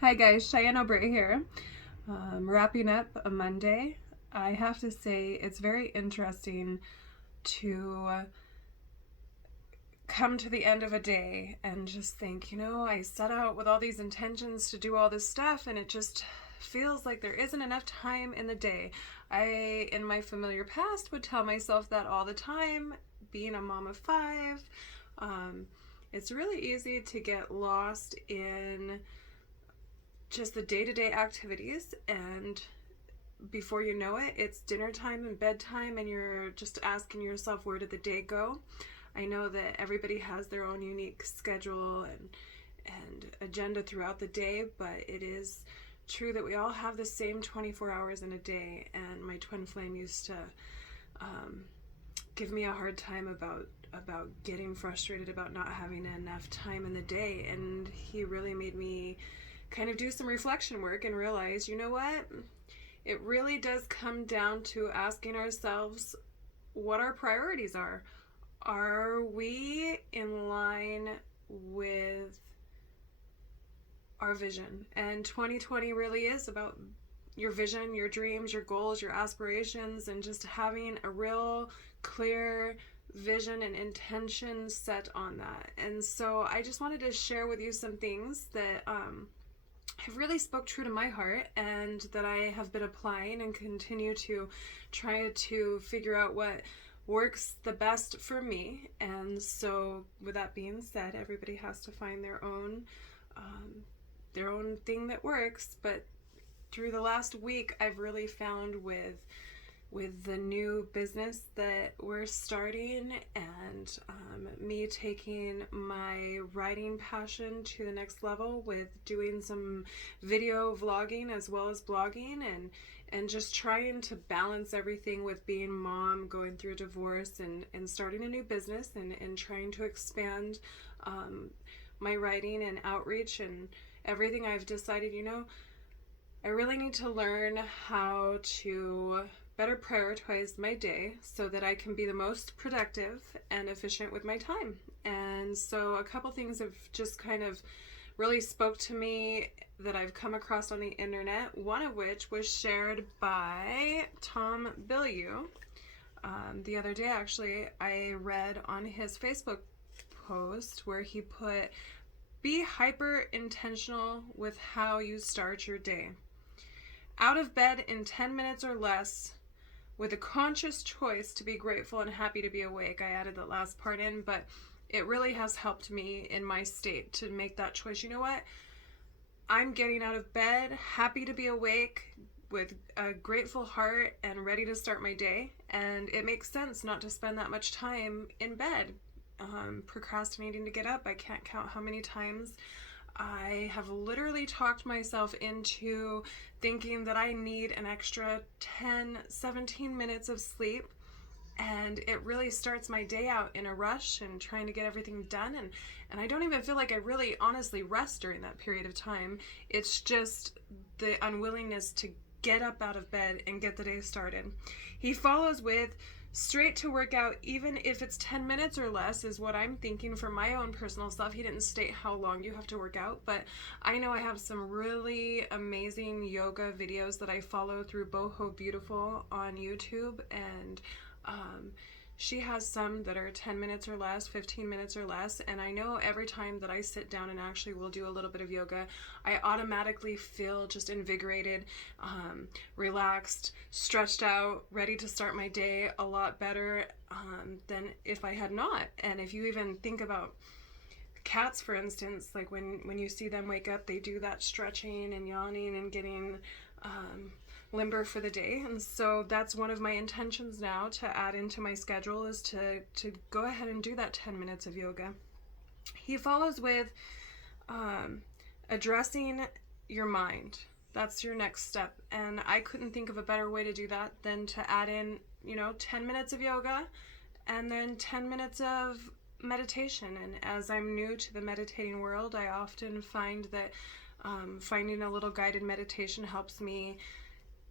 Hi guys, Cheyenne O'Bray here. Wrapping up a Monday. I have to say it's very interesting to come to the end of a day and just think, I set out with all these intentions to do all this stuff and it just feels like there isn't enough time in the day. I, in my familiar past, would tell myself that all the time, being a mom of five. It's really easy to get lost in just the day-to-day activities, and before you know it, it's dinner time and bedtime and you're just asking yourself, where did the day go? I know that everybody has their own unique schedule and agenda throughout the day, but it is true that we all have the same 24 hours in a day. And my twin flame used to give me a hard time about getting frustrated about not having enough time in the day, and he really made me kind of do some reflection work and realize, you know what? It really does come down to asking ourselves what our priorities are. Are we in line with our vision? And 2020 really is about your vision, your dreams, your goals, your aspirations, and just having a real clear vision and intention set on that. And so I just wanted to share with you some things that have really spoke true to my heart and that I have been applying and continue to try to figure out what works the best for me. And so with that being said, everybody has to find their own thing that works. But through the last week, I've really found with the new business that we're starting and me taking my writing passion to the next level with doing some video vlogging as well as blogging, and just trying to balance everything with being mom, going through a divorce, and starting a new business, and trying to expand my writing and outreach and everything. I've decided, I really need to learn how to better prioritize my day so that I can be the most productive and efficient with my time. And so a couple things have just kind of really spoke to me that I've come across on the internet, one of which was shared by Tom Bilyeu. The other day, actually, I read on his Facebook post where he put, be hyper intentional with how you start your day. Out of bed in 10 minutes or less, with a conscious choice to be grateful and happy to be awake. I added that last part in, but it really has helped me in my state to make that choice. You know what? I'm getting out of bed, happy to be awake, with a grateful heart and ready to start my day. And it makes sense not to spend that much time in bed, procrastinating to get up. I can't count how many times I have literally talked myself into thinking that I need an extra 10, 17 minutes of sleep, and it really starts my day out in a rush and trying to get everything done, and I don't even feel like I really honestly rest during that period of time. It's just the unwillingness to get up out of bed and get the day started. He follows with, straight to workout, even if it's 10 minutes or less, is what I'm thinking for my own personal stuff. He didn't state how long you have to work out, but I know I have some really amazing yoga videos that I follow through Boho Beautiful on YouTube, and she has some that are 10 minutes or less, 15 minutes or less, and I know every time that I sit down and actually will do a little bit of yoga, I automatically feel just invigorated, relaxed, stretched out, ready to start my day a lot better than if I had not. And if you even think about cats, for instance, like when you see them wake up, they do that stretching and yawning and getting limber for the day. And so that's one of my intentions now to add into my schedule, is to go ahead and do that 10 minutes of yoga. He follows with addressing your mind. That's your next step, and I couldn't think of a better way to do that than to add in 10 minutes of yoga and then 10 minutes of meditation. And as I'm new to the meditating world, I often find that finding a little guided meditation helps me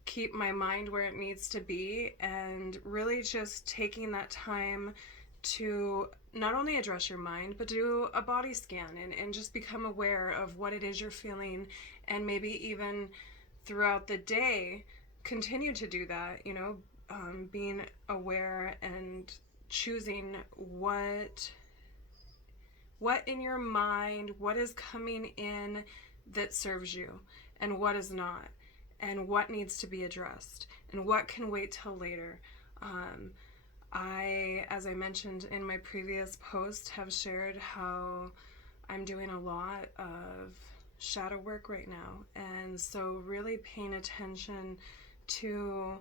keep my mind where it needs to be, and really just taking that time to not only address your mind, but do a body scan and just become aware of what it is you're feeling, and maybe even throughout the day continue to do that, being aware and choosing what in your mind, what is coming in that serves you and what is not, and what needs to be addressed and what can wait till later. As I mentioned in my previous post, have shared how I'm doing a lot of shadow work right now. And so really paying attention to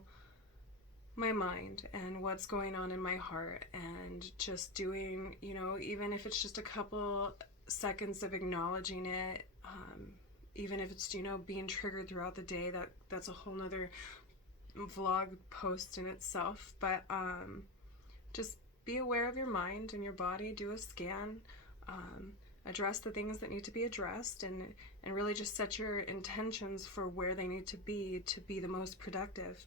my mind and what's going on in my heart, and just doing, even if it's just a couple seconds of acknowledging it, even if it's, being triggered throughout the day, that's a whole nother vlog post in itself. But just be aware of your mind and your body, do a scan, address the things that need to be addressed, and really just set your intentions for where they need to be the most productive.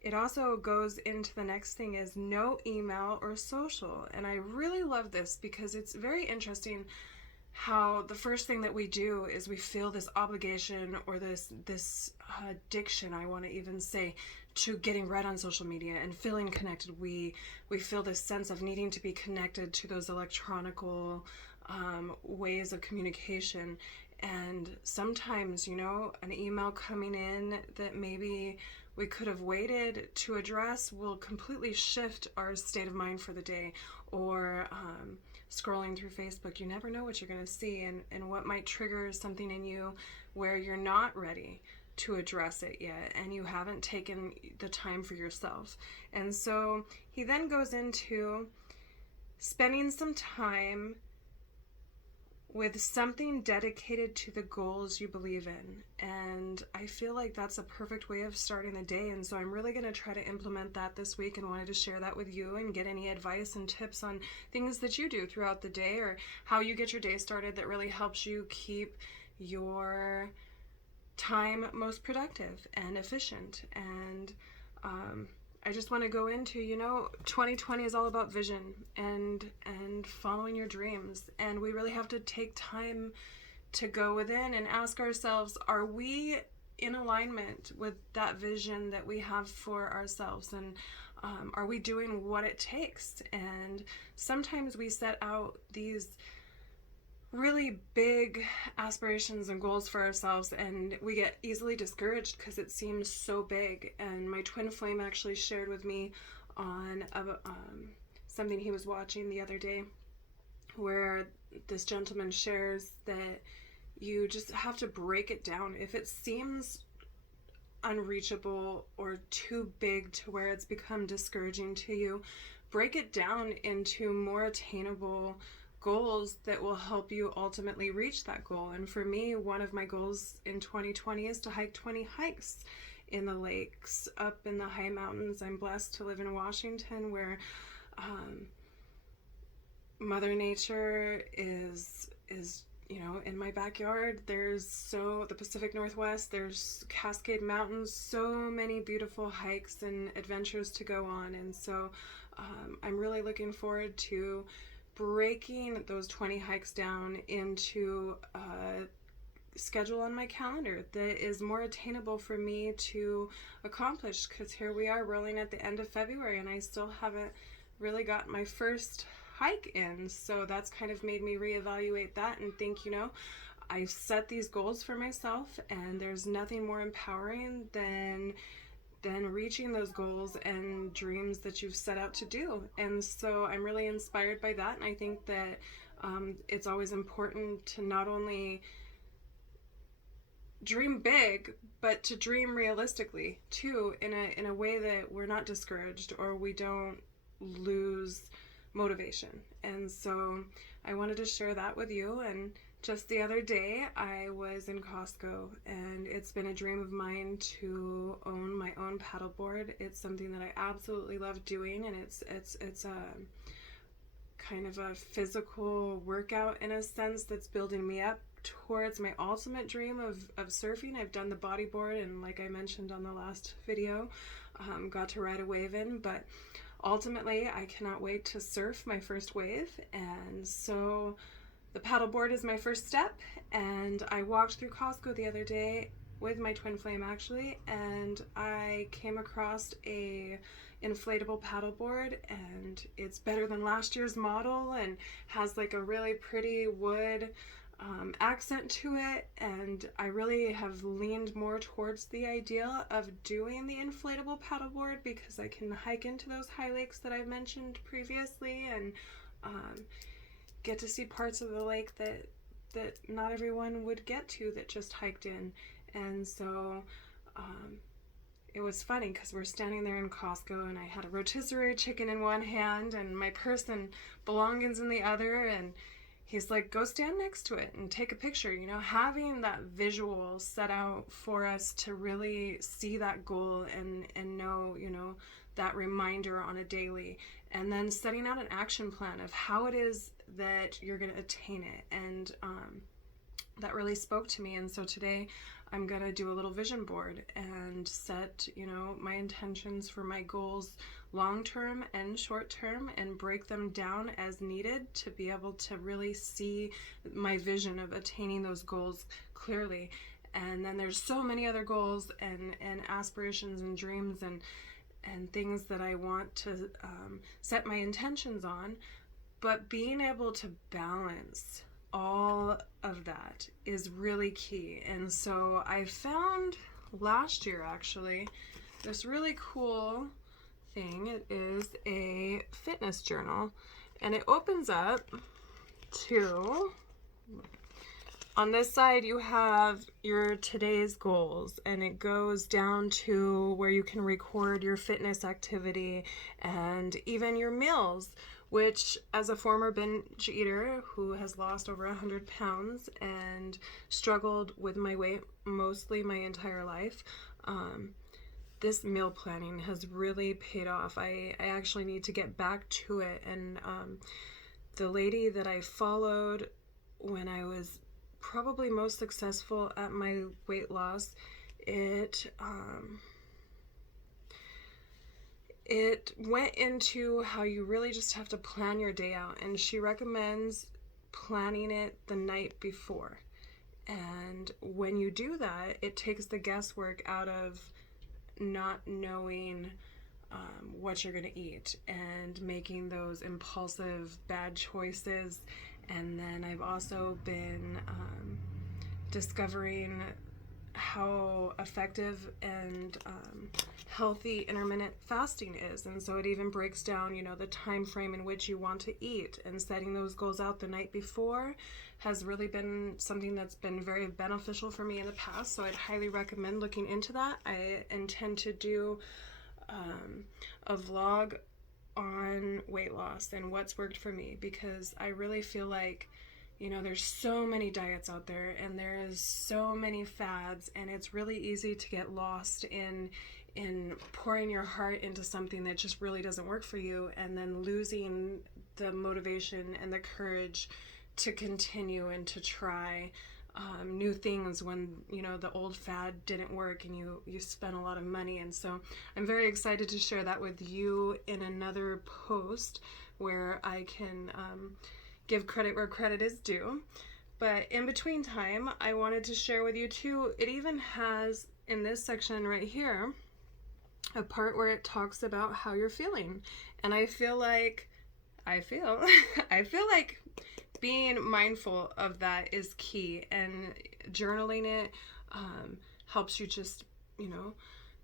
It also goes into the next thing is no email or social. And I really love this because it's very interesting how the first thing that we do is we feel this obligation or this addiction, I want to even say, to getting read on social media and feeling connected. We feel this sense of needing to be connected to those electronical ways of communication. And sometimes, an email coming in that maybe we could have waited to address will completely shift our state of mind for the day. Or scrolling through Facebook, you never know what you're going to see and what might trigger something in you where you're not ready to address it yet, and you haven't taken the time for yourself. And so he then goes into spending some time with something dedicated to the goals you believe in. And I feel like that's a perfect way of starting the day. And so I'm really going to try to implement that this week, and wanted to share that with you and get any advice and tips on things that you do throughout the day, or how you get your day started that really helps you keep your time most productive and efficient. And I just want to go into, 2020 is all about vision and following your dreams. And we really have to take time to go within and ask ourselves, are we in alignment with that vision that we have for ourselves? And are we doing what it takes? And sometimes we set out these really big aspirations and goals for ourselves, and we get easily discouraged because it seems so big. And my twin flame actually shared with me on something he was watching the other day, where this gentleman shares that you just have to break it down. If it seems unreachable or too big to where it's become discouraging to you, break it down into more attainable goals that will help you ultimately reach that goal. And for me, one of my goals in 2020 is to hike 20 hikes in the lakes, up in the high mountains. I'm blessed to live in Washington, where Mother Nature is in my backyard. There's the Pacific Northwest, there's Cascade Mountains, so many beautiful hikes and adventures to go on. And so I'm really looking forward to breaking those 20 hikes down into a schedule on my calendar that is more attainable for me to accomplish, because here we are rolling at the end of February and I still haven't really got my first hike in. So that's kind of made me reevaluate that and think, I've set these goals for myself, and there's nothing more empowering than reaching those goals and dreams that you've set out to do. And so I'm really inspired by that. And I think that it's always important to not only dream big, but to dream realistically too, in a way that we're not discouraged or we don't lose motivation. And so I wanted to share that with you. And just the other day, I was in Costco, and it's been a dream of mine to own my own paddleboard. It's something that I absolutely love doing, and it's a kind of a physical workout in a sense that's building me up towards my ultimate dream of surfing. I've done the bodyboard, and like I mentioned on the last video, got to ride a wave in, but ultimately, I cannot wait to surf my first wave. And so the paddleboard is my first step. And I walked through Costco the other day with my twin flame actually, and I came across a inflatable paddleboard, and it's better than last year's model and has like a really pretty wood accent to it. And I really have leaned more towards the idea of doing the inflatable paddleboard because I can hike into those high lakes that I've mentioned previously, and get to see parts of the lake that not everyone would get to that just hiked in. And so it was funny because we're standing there in Costco, and I had a rotisserie chicken in one hand and my purse and belongings in the other, and he's like, go stand next to it and take a picture. Having that visual set out for us to really see that goal and know, that reminder on a daily, and then setting out an action plan of how it is that you're going to attain it. And that really spoke to me. And so today I'm going to do a little vision board and set, my intentions for my goals, long-term and short-term, and break them down as needed to be able to really see my vision of attaining those goals clearly. And then there's so many other goals and aspirations and dreams and things that I want to set my intentions on. But being able to balance all of that is really key. And so I found last year actually this really cool thing. It is a fitness journal, and it opens up to, on this side you have your today's goals, and it goes down to where you can record your fitness activity and even your meals, which, as a former binge eater who has lost over 100 pounds and struggled with my weight mostly my entire life, this meal planning has really paid off. I actually need to get back to it. And the lady that I followed when I was probably most successful at my weight loss, it went into how you really just have to plan your day out, and she recommends planning it the night before. And when you do that, it takes the guesswork out of not knowing what you're going to eat and making those impulsive bad choices. And then I've also been discovering how effective and healthy intermittent fasting is. And so it even breaks down, the time frame in which you want to eat, and setting those goals out the night before has really been something that's been very beneficial for me in the past. So I'd highly recommend looking into that. I intend to do a vlog on weight loss and what's worked for me, because I really feel like there's so many diets out there, and there's so many fads, and it's really easy to get lost in pouring your heart into something that just really doesn't work for you, and then losing the motivation and the courage to continue and to try new things when the old fad didn't work and you spent a lot of money. And so I'm very excited to share that with you in another post where I can give credit where credit is due. But in between time, I wanted to share with you too, it even has in this section right here a part where it talks about how you're feeling. And I feel like being mindful of that is key, and journaling it helps you just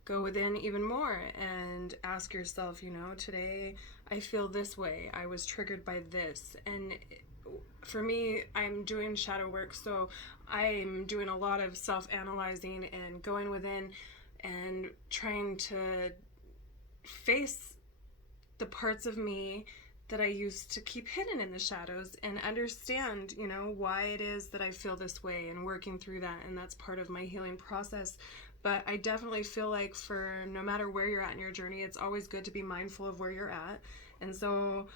go within even more and ask yourself, today I feel this way, I was triggered by this. And for me, I'm doing shadow work, so I'm doing a lot of self-analyzing and going within and trying to face the parts of me that I used to keep hidden in the shadows, and understand, why it is that I feel this way, and working through that. And that's part of my healing process. But I definitely feel like for no matter where you're at in your journey, it's always good to be mindful of where you're at. And so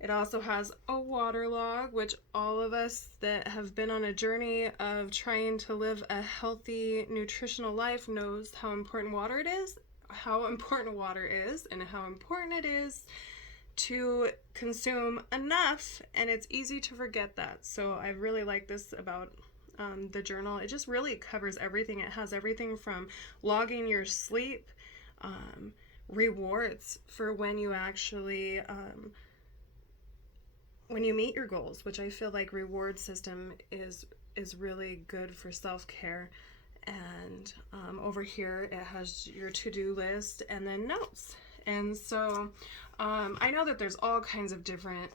it also has a water log, which all of us that have been on a journey of trying to live a healthy, nutritional life knows how important water it is. how important water is and how important it is to consume enough, and it's easy to forget that. So I really like this about the journal. It just really covers everything. It has everything from logging your sleep, rewards for when you actually when you meet your goals, which I feel like reward system is really good for self-care. And over here it has your to-do list and then notes. And so I know that there's all kinds of different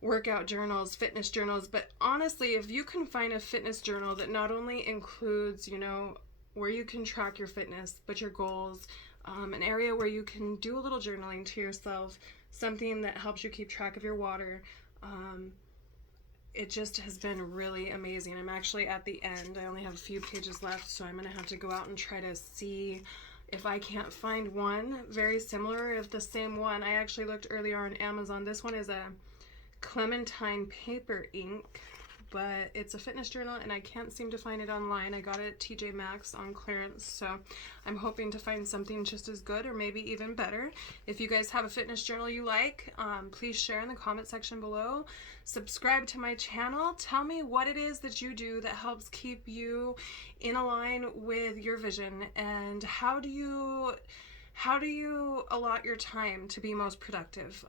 workout journals, fitness journals, but honestly, if you can find a fitness journal that not only includes, you know, where you can track your fitness, but your goals, an area where you can do a little journaling to yourself, something that helps you keep track of your water, it just has been really amazing. I'm actually at the end. I only have a few pages left, so I'm going to have to go out and try to see if I can't find one very similar, if the same one. I actually looked earlier on Amazon. This one is a Clementine paper ink, but it's a fitness journal and I can't seem to find it online. I got it at TJ Maxx on clearance, so I'm hoping to find something just as good or maybe even better. If you guys have a fitness journal you like, please share in the comment section below. Subscribe to my channel. Tell me what it is that you do that helps keep you in line with your vision, and how do you allot your time to be most productive.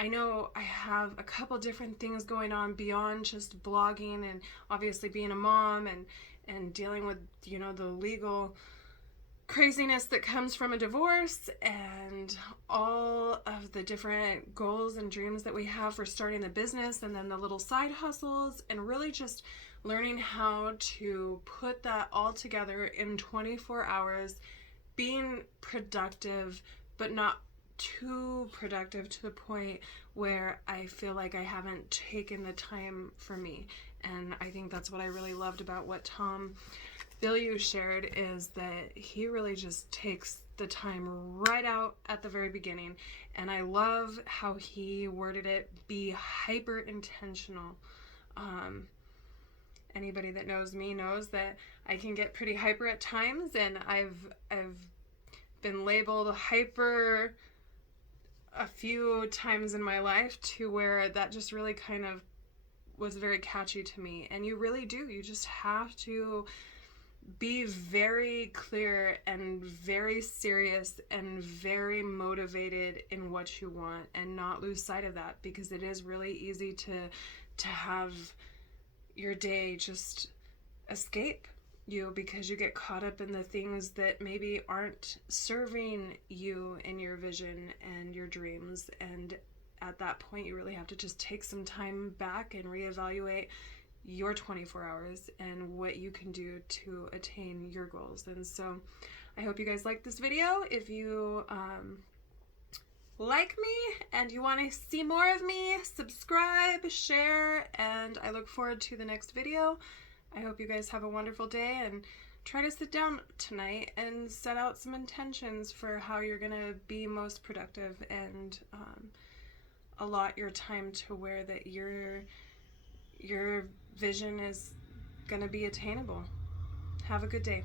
I know I have a couple different things going on beyond just blogging, and obviously being a mom and dealing with, you know, the legal craziness that comes from a divorce, and all of the different goals and dreams that we have for starting the business, and then the little side hustles, and really just learning how to put that all together in 24 hours, being productive, but not too productive to the point where I feel like I haven't taken the time for me. And I think that's what I really loved about what Tom Bilyeu shared, is that he really just takes the time right out at the very beginning. And I love how he worded it, be hyper intentional. Anybody that knows me knows that I can get pretty hyper at times, and I've been labeled hyper a few times in my life, to where that just really kind of was very catchy to me. And you really do, you just have to be very clear and very serious and very motivated in what you want, and not lose sight of that, because it is really easy to have your day just escape you, because you get caught up in the things that maybe aren't serving you in your vision and your dreams. And at that point, you really have to just take some time back and reevaluate your 24 hours and what you can do to attain your goals. And so I hope you guys like this video. If you like me and you want to see more of me, subscribe, share, and I look forward to the next video. I hope you guys have a wonderful day, and try to sit down tonight and set out some intentions for how you're going to be most productive, and allot your time to where that your vision is going to be attainable. Have a good day.